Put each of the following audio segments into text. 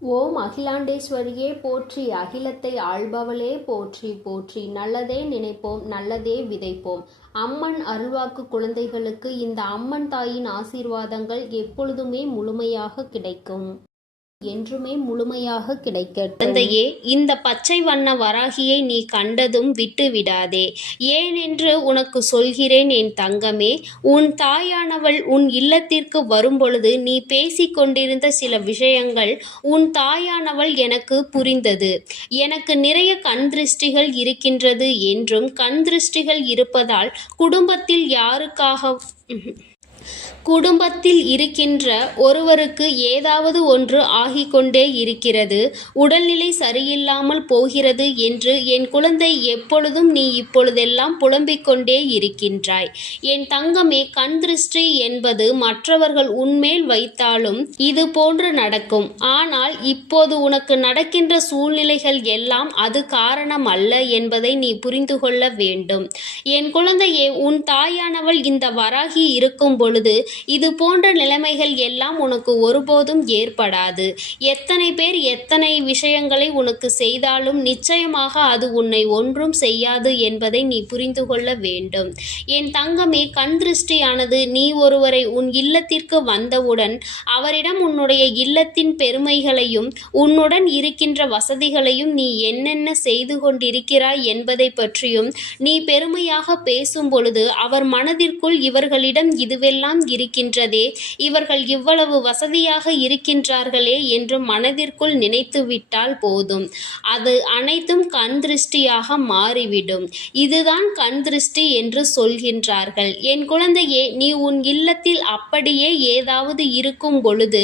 ஓம் அகிலாண்டேஸ்வரியே போற்றி, அகிலத்தை ஆள்பவளே போற்றி போற்றி. நல்லதே நினைப்போம், நல்லதே விதைப்போம். அம்மன் அருள்வாக்கு குழந்தைகளுக்கு இந்த அம்மன் தாயின் ஆசீர்வாதங்கள் எப்பொழுதுமே முழுமையாக கிடைக்கும், என்றுமே முழுமையாக கிடைக்கட்டும். தந்தையே, இந்த பச்சை வண்ண வராகியை நீ கண்டதும் விட்டு விடாதே. ஏனென்று உனக்கு சொல்கிறேன் என் தங்கமே. உன் தாயானவள் உன் இல்லத்திற்கு வரும்பொழுது நீ பேசிக் கொண்டிருந்த சில விஷயங்கள் உன் தாயானவள் எனக்கு புரிந்தது. எனக்கு நிறைய கண் திருஷ்டிகள் இருக்கின்றது என்றும், கண் திருஷ்டிகள் இருப்பதால் குடும்பத்தில் இருக்கின்ற ஒருவருக்கு ஏதாவது ஒன்று ஆகிக்கொண்டே இருக்கிறது, உடல்நிலை சரியில்லாமல் போகிறது என்று என் குழந்தை எப்பொழுதும் நீ இப்பொழுதெல்லாம் புலம்பிக் கொண்டே இருக்கின்றாய். என் தங்கமே, கண் திருஷ்டி என்பது மற்றவர்கள் உன்மேல் வைத்தாலும் இது போன்று நடக்கும். ஆனால் இப்போது உனக்கு நடக்கின்ற சூழ்நிலைகள் எல்லாம் அது காரணம் அல்ல என்பதை நீ புரிந்து கொள்ள வேண்டும். என் குழந்தையே, உன் தாயானவள் இந்த வராகி இருக்கும் பொழுது இது போன்ற நிலைமைகள் எல்லாம் உனக்கு ஒருபோதும் ஏற்படாது. எத்தனை பேர் எத்தனை விஷயங்களை உனக்கு செய்தாலும் நிச்சயமாக அது உன்னை ஒன்றும் செய்யாது என்பதை நீ புரிந்து கொள்ள வேண்டும். என் தங்கமே, கண் திருஷ்டியானது நீ ஒருவரை உன் இல்லத்திற்கு வந்தவுடன் அவரிடம் உன்னுடைய இல்லத்தின் பெருமைகளையும் உன்னுடன் இருக்கின்ற வசதிகளையும் நீ என்னென்ன செய்து கொண்டிருக்கிறாய் என்பதை பற்றியும் நீ பெருமையாக பேசும் பொழுது அவர் மனதிற்குள் இவர்களிடம் இதுவெல்லாம் இருக்கின்றதே, இவர்கள் இவ்வளவு வசதியாக இருக்கின்றார்களே என்று மனதிற்குள் நினைத்து விட்டால் போதும். அது அனைத்தும் கண் திருஷ்டியாக மாறிவிடும். இதுதான் கண் திருஷ்டி என்று சொல்கின்றார்கள். என் குழந்தையே, நீ உன் இல்லத்தில் அப்படியே ஏதாவது இருக்கும் பொழுது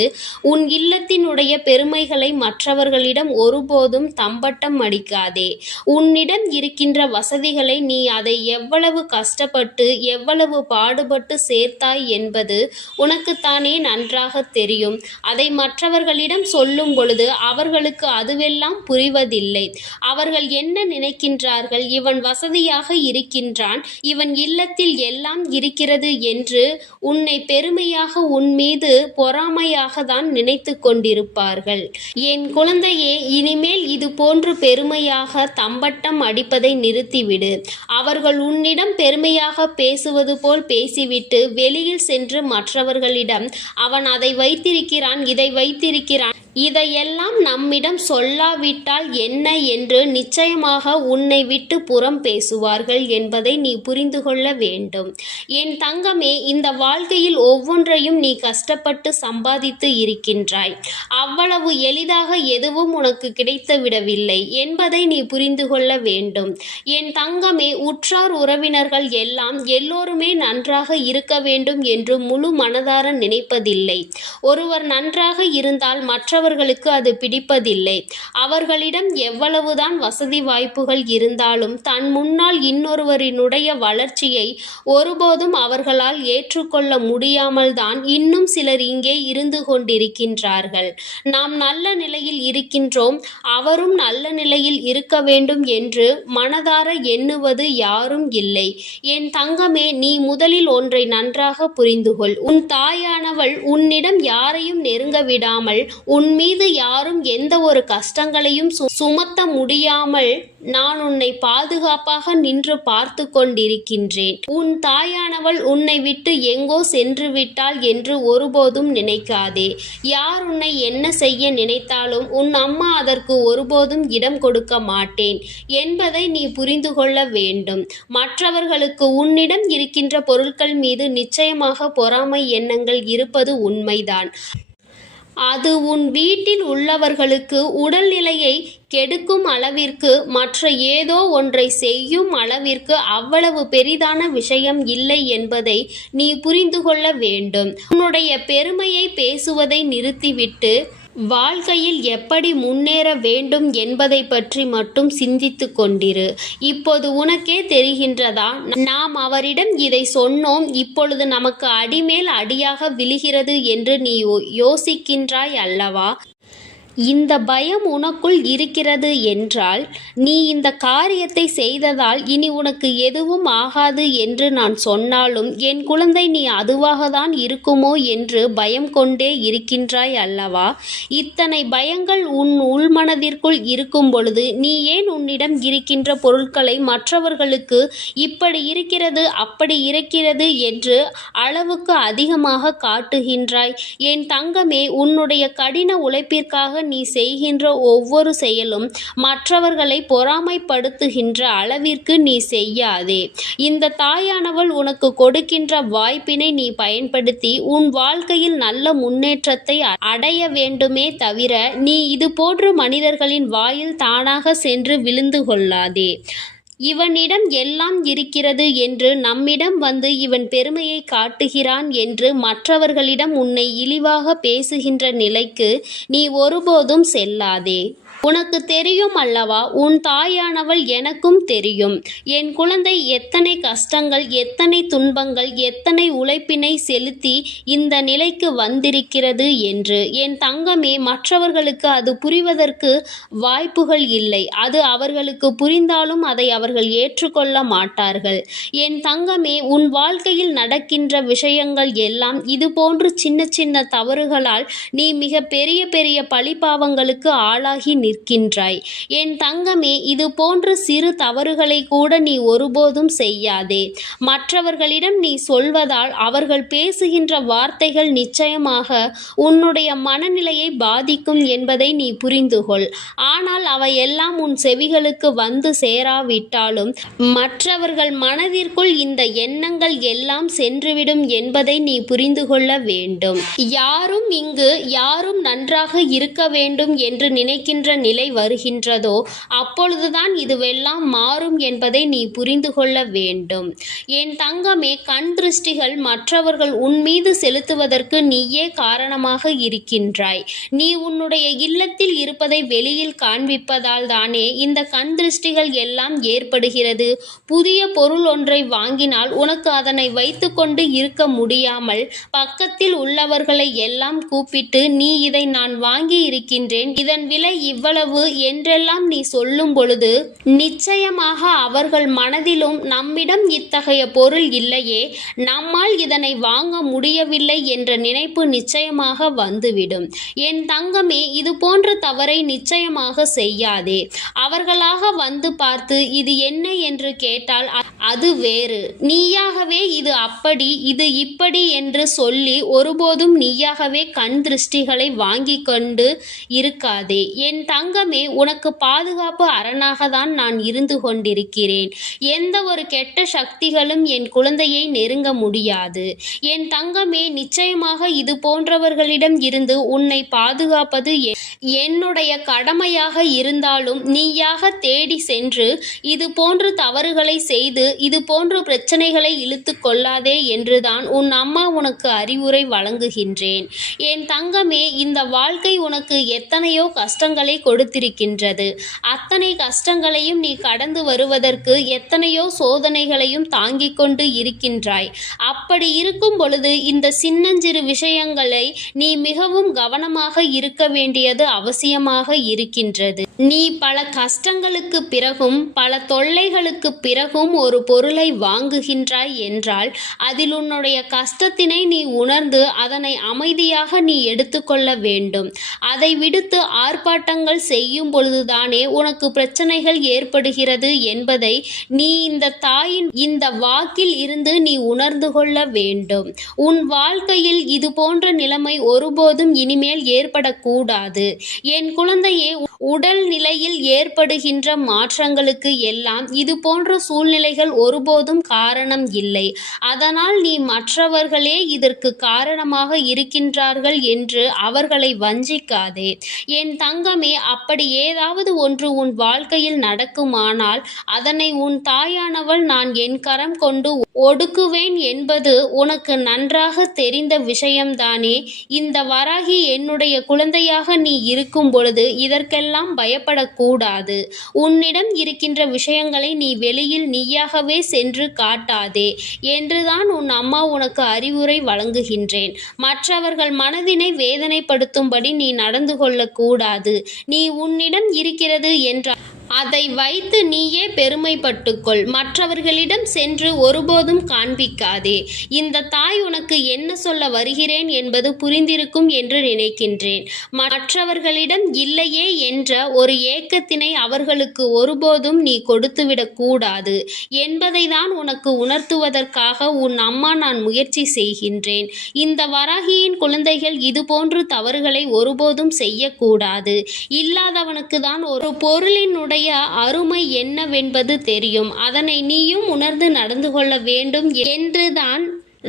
உன் இல்லத்தினுடைய பெருமைகளை மற்றவர்களிடம் ஒருபோதும் தம்பட்டம் அடிக்காதே. உன்னிடம் இருக்கின்ற வசதிகளை நீ அதை எவ்வளவு கஷ்டப்பட்டு எவ்வளவு பாடுபட்டு சேர்த்தாய் என்பது உனக்குத்தானே நன்றாக தெரியும். அதை மற்றவர்களிடம் சொல்லும் பொழுது அவர்களுக்கு அதுவெல்லாம் புரிவதில்லை. அவர்கள் என்ன நினைக்கின்றார்கள், இவன் வசதியாக இருக்கின்றான், இவன் இல்லத்தில் எல்லாம் இருக்கிறது என்று உன்னை பெருமையாக உன் மீது பொறாமையாக தான் நினைத்து கொண்டிருப்பார்கள். என் குழந்தையே, இனிமேல் இது போன்று பெருமையாக தம்பட்டம் அடிப்பதை நிறுத்திவிடு. அவர்கள் உன்னிடம் பெருமையாக பேசுவது போல் பேசிவிட்டு வெளியில் சென்று மற்றவர்களிடம் அவன் அதை வைத்திருக்கிறான், இதை வைத்திருக்கிறான், இதையெல்லாம் நம்மிடம் சொல்லாவிட்டால் என்ன என்று நிச்சயமாக உன்னை விட்டு புறம் பேசுவார்கள் என்பதை நீ புரிந்து கொள்ள வேண்டும். என் தங்கமே, இந்த வாழ்க்கையில் ஒவ்வொன்றையும் நீ கஷ்டப்பட்டு சம்பாதித்து இருக்கின்றாய். அவ்வளவு எளிதாக எதுவும் உனக்கு கிடைத்து விடவில்லை என்பதை நீ புரிந்து கொள்ள வேண்டும். என் தங்கமே, உற்றார் உறவினர்கள் எல்லாம் எல்லோருமே நன்றாக இருக்க வேண்டும் என்று முழு மனதார நினைப்பதில்லை. ஒருவர் நன்றாக இருந்தால் மற்றவர்களுக்கு அது பிடிப்பதில்லை. அவர்களிடம் எவ்வளவுதான் வசதி வாய்ப்புகள் இருந்தாலும் தன் முன்னால் இன்னொருவரினுடைய வளர்ச்சியை ஒருபோதும் அவர்களால் ஏற்றுக்கொள்ள முடியாமல் தான் இன்னும் சிலர் இங்கே இருந்து கொண்டிருக்கின்றார்கள். நாம் நல்ல நிலையில் இருக்கின்றோம், அவரும் நல்ல நிலையில் இருக்க வேண்டும் என்று மனதார எண்ணுவது யாரும் இல்லை. என் தங்கமே, நீ முதலில் ஒன்றை நன்றாக புரிந்துகொள். உன் தாயானவள் உன்னிடம் யாரையும் நெருங்க விடாமல், உன் மீது யாரும் எந்த ஒரு கஷ்டங்களையும் சுமத்த முடியாமல் நான் உன்னை பாதுகாப்பாக நின்று பார்த்து கொண்டிருக்கின்றேன். உன் தாயானவள் உன்னை விட்டு எங்கோ சென்று விட்டாள் என்று ஒருபோதும் நினைக்காதே. யார் உன்னை என்ன செய்ய நினைத்தாலும் உன் அம்மா அதற்கு ஒருபோதும் இடம் கொடுக்க மாட்டேன் என்பதை நீ புரிந்து கொள்ள வேண்டும். மற்றவர்களுக்கு உன்னிடம் இருக்கின்ற பொருட்கள் மீது நிச்சயமாக பொறாமை எண்ணங்கள் இருப்பது உண்மைதான். அது உன் வீட்டில் உள்ளவர்களுக்கு உடல்நிலையை கெடுக்கும் அளவிற்கு, மற்ற ஏதோ ஒன்றை செய்யும் அளவிற்கு அவ்வளவு பெரிதான விஷயம் இல்லை என்பதை நீ புரிந்து கொள்ள வேண்டும். உன்னுடைய பெருமையை பேசுவதை நிறுத்திவிட்டு வாழ்க்கையில் எப்படி முன்னேற வேண்டும் என்பதை பற்றி மட்டும் சிந்தித்து கொண்டிரு. இப்போது உனக்கே தெரிகின்றதா, நாம் அவரிடம் இதை சொன்னோம், இப்பொழுது நமக்கு அடிமேல் அடியாக விழுகிறது என்று நீ யோசிக்கின்றாய் அல்லவா? இந்த பயம் உனக்குள் இருக்கிறது என்றால் நீ இந்த காரியத்தை செய்ததால் இனி உனக்கு எதுவும் ஆகாது என்று நான் சொன்னாலும் என் குழந்தை நீ அதுவாகத்தான் இருக்குமோ என்று பயம் கொண்டே இருக்கின்றாய் அல்லவா? இத்தனை பயங்கள் உன் உள்மனதிற்குள் இருக்கும் பொழுது நீ ஏன் உன்னிடம் இருக்கின்ற பொருட்களை மற்றவர்களுக்கு இப்படி இருக்கிறது அப்படி இருக்கிறது என்று அளவுக்கு அதிகமாக காட்டுகின்றாய்? என் தங்கமே, உன்னுடைய கடின உழைப்பிற்காக நீ செய்கின்ற ஒவ்வொரு செயலும் மற்றவர்களை பொறாமைப்படுத்துகின்ற அளவிற்கு நீ செய்யாதே. இந்த தாயானவள் உனக்கு கொடுக்கின்ற வாய்ப்பினை நீ பயன்படுத்தி உன் வாழ்க்கையில் நல்ல முன்னேற்றத்தை அடைய வேண்டுமே தவிர நீ இது போன்ற மனிதர்களின் வாயில் தானாக சென்று விழுந்து கொள்ளாதே. இவனிடம் எல்லாம் இருக்கிறது என்று நம்மிடம் வந்து இவன் பெருமையை காட்டுகிறான் என்று மற்றவர்களிடம் உன்னை இழிவாக பேசுகின்ற நிலைக்கு நீ ஒருபோதும் செல்லாதே. உனக்கு தெரியும் அல்லவா, உன் தாயானவள் எனக்கும் தெரியும். என் குழந்தை எத்தனை கஷ்டங்கள், எத்தனை துன்பங்கள், எத்தனை உழைப்பினை செலுத்தி இந்த நிலைக்கு வந்திருக்கிறது என்று. என் தங்கமே, மற்றவர்களுக்கு அது புரிவதற்கு வாய்ப்புகள் இல்லை. அது அவர்களுக்கு புரிந்தாலும் அதை அவர்கள் ஏற்றுக்கொள்ள மாட்டார்கள். என் தங்கமே, உன் வாழ்க்கையில் நடக்கின்ற விஷயங்கள் எல்லாம் இது போன்று சின்ன சின்ன தவறுகளால் நீ மிக பெரிய பெரிய பழிபாவங்களுக்கு ஆளாகி நிற்கின்றாய். என் தங்கமே, இது போன்ற சிறு தவறுகளை கூட நீ ஒருபோதும் செய்யாதே. மற்றவர்களிடம் நீ சொல்வதால் அவர்கள் பேசுகின்ற வார்த்தைகள் நிச்சயமாக உன்னுடைய மனநிலையை பாதிக்கும் என்பதை நீ புரிந்துகொள். ஆனால் அவையெல்லாம் உன் செவிகளுக்கு வந்து சேராவிட்டாலும் மற்றவர்கள் மனதிற்குள் இந்த எண்ணங்கள் எல்லாம் சென்றுவிடும் என்பதை நீ புரிந்து கொள்ள வேண்டும். யாரும் நன்றாக இருக்க வேண்டும் என்று நினைக்கின்ற நிலை வருகின்றதோ அப்பொழுதுதான் இதுவெல்லாம் மாறும் என்பதை நீ புரிந்து கொள்ள வேண்டும். என் தங்கமே, கண் திருஷ்டிகள் மற்றவர்கள் உன் மீது செலுத்துவதற்கு நீயே காரணமாக இருக்கின்றாய். நீ உன்னுடைய இல்லத்தில் இருப்பதை வெளியில் காண்பிப்பதால் தானே இந்த கண் திருஷ்டிகள் எல்லாம் ஏற்படுகிறது. புதிய பொருள் ஒன்றை வாங்கினால் உனக்கு அதனை வைத்துக்கொண்டு இருக்க முடியாமல் பக்கத்தில் உள்ளவர்களை எல்லாம் கூப்பிட்டு நீ இதை நான் வாங்கி இருக்கின்றேன், இதன் விலை இவ்வளவு என்றெல்லாம் நீ சொல்லும் பொழுது நிச்சயமாக அவர்கள் மனதிலும் நம்மிடம் இத்தகைய பொருள் இல்லையே, நம்மால் இதனை வாங்க முடியவில்லை என்ற நினைப்பு நிச்சயமாக வந்துவிடும். என் தங்கமே, இது போன்ற தவறை நிச்சயமாக செய்யாதே. அவர்களாக வந்து பார்த்து இது என்ன என்று கேட்டால் அது வேறு. நீயாகவே இது அப்படி இது இப்படி என்று சொல்லி ஒருபோதும் நீயாகவே கண் திருஷ்டிகளை வாங்கி கொண்டு இருக்காதே. என் தங்கமே, உனக்கு பாதுகாப்பு அரணாக தான் நான் இருந்து கொண்டிருக்கிறேன். எந்த ஒரு கெட்ட சக்திகளும் என் குழந்தையை நெருங்க முடியாது. என் தங்கமே, நிச்சயமாக இது போன்றவர்களிடம் இருந்து உன்னை பாதுகாப்பது என்னுடைய கடமையாக இருந்தாலும் நீயாக தேடி சென்று இது போன்ற தவறுகளை செய்து இது போன்ற பிரச்சனைகளை இழுத்து கொள்ளாதே என்றுதான் உன் அம்மா உனக்கு அறிவுரை வழங்குகின்றேன். என் தங்கமே, இந்த வாழ்க்கை உனக்கு எத்தனையோ கஷ்டங்களை கொடுத்திருக்கின்றது. அத்தனை கஷ்டங்களையும் நீ கடந்து வருவதற்கு எத்தனையோ சோதனைகளையும் தாங்கிக் கொண்டு இருக்கின்றாய். அப்படி இருக்கும் பொழுது இந்த சின்னஞ்சிறு விஷயங்களை நீ மிகவும் கவனமாக இருக்க வேண்டியது அவசியமாக இருக்கின்றது. நீ பல கஷ்டங்களுக்கு பிறகும் பல தொல்லைகளுக்கு பிறகும் ஒரு பொருளை வாங்குகின்றாய் என்றால் அதில் உன்னுடைய கஷ்டத்தினை நீ உணர்ந்து அதனை அமைதியாக நீ எடுத்துக்கொள்ள வேண்டும். அதை விடுத்து ஆர்ப்பாட்டங்கள் செய்யும் பொழுதுதானே உனக்கு பிரச்சனைகள் ஏற்படுகிறது என்பதை நீ இந்த தாயின் இந்த வாக்கில் இருந்து நீ உணர்ந்து கொள்ள வேண்டும். உன் வாழ்க்கையில் இது போன்ற நிலைமை ஒருபோதும் இனிமேல் ஏற்படக்கூடாது. என் குழந்தையே, உடல் நிலையில் ஏற்படுகின்ற மாற்றங்களுக்கு எல்லாம் இது போன்ற சூழ்நிலைகள் ஒருபோதும் காரணம் இல்லை. அதனால் நீ மற்றவர்களே இதற்கு காரணமாக இருக்கின்றார்கள் என்று அவர்களை வஞ்சிக்காதே. என் தங்கமே, அப்படி ஏதாவது ஒன்று உன் வாழ்க்கையில் நடக்குமானால் அதனை உன் தாயானவள் நான் என் கரம் கொண்டு ஒடுக்குவேன் என்பது உனக்கு நன்றாக தெரிந்த விஷயம்தானே. இந்த வராகி என்னுடைய குழந்தையாக நீ இருக்கும் பொழுது இதற்கெல்லாம் எதற்கெல்லாம் பயப்படக்கூடாது. உன்னிடம் இருக்கின்ற விஷயங்களை நீ வெளியில் நீயாகவே சென்று காட்டாதே என்றுதான் உன் அம்மா உனக்கு அறிவுரை வழங்குகின்றேன். மற்றவர்கள் மனதினை வேதனைப்படுத்தும்படி நீ நடந்து கொள்ளக்கூடாது. நீ உன்னிடம் இருக்கிறது என்றால் அதை வைத்து நீயே பெருமைப்பட்டுக்கொள். மற்றவர்களிடம் சென்று ஒருபோதும் காண்பிக்காதே. இந்த தாய் உனக்கு என்ன சொல்ல வருகிறேன் என்பது புரிந்திருக்கும் என்று நினைக்கின்றேன். மற்றவர்களிடம் இல்லையே என்ற ஒரு ஏக்கத்தினை அவர்களுக்கு ஒருபோதும் நீ கொடுத்துவிடக் கூடாது என்பதை தான் உனக்கு உணர்த்துவதற்காக உன் அம்மா நான் முயற்சி செய்கின்றேன். இந்த வராகியின் குழந்தைகள் இதுபோன்று தவறுகளை ஒருபோதும் செய்யக்கூடாது. இல்லாதவனுக்கு தான் ஒரு பொருளினுடைய அருமை என்னவென்பது தெரியும். அதனை நீயும் உணர்ந்து நடந்து கொள்ள வேண்டும் என்றுதான்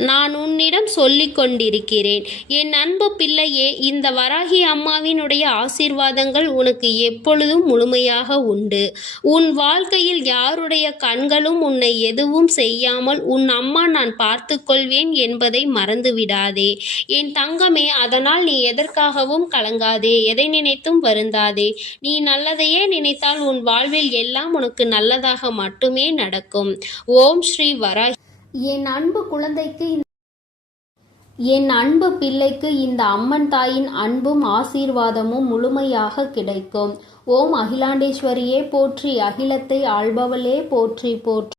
நான் உன்னிடம் சொல்லிக் கொண்டிருக்கிறேன். என் அன்பு பிள்ளையே, இந்த வராகி அம்மாவினுடைய ஆசீர்வாதங்கள் உனக்கு எப்பொழுதும் முழுமையாக உண்டு. உன் வாழ்க்கையில் யாருடைய கண்களும் உன்னை எதுவும் செய்யாமல் உன் அம்மா நான் பார்த்து கொள்வேன் என்பதை மறந்துவிடாதே என் தங்கமே. அதனால் நீ எதற்காகவும் கலங்காதே, எதை நினைத்தும் வருந்தாதே. நீ நல்லதையே நினைத்தால் உன் வாழ்வில் எல்லாம் உனக்கு நல்லதாக மட்டுமே நடக்கும். ஓம் ஸ்ரீ வராகி. என் அன்பு குழந்தைக்கு என் அன்பு பிள்ளைக்கு இந்த அம்மன் தாயின் அன்பும் ஆசீர்வாதமும் முழுமையாக கிடைக்கும். ஓம் அகிலாண்டேஸ்வரியே போற்றி, அகிலத்தை ஆள்பவளே போற்றி போற்றி.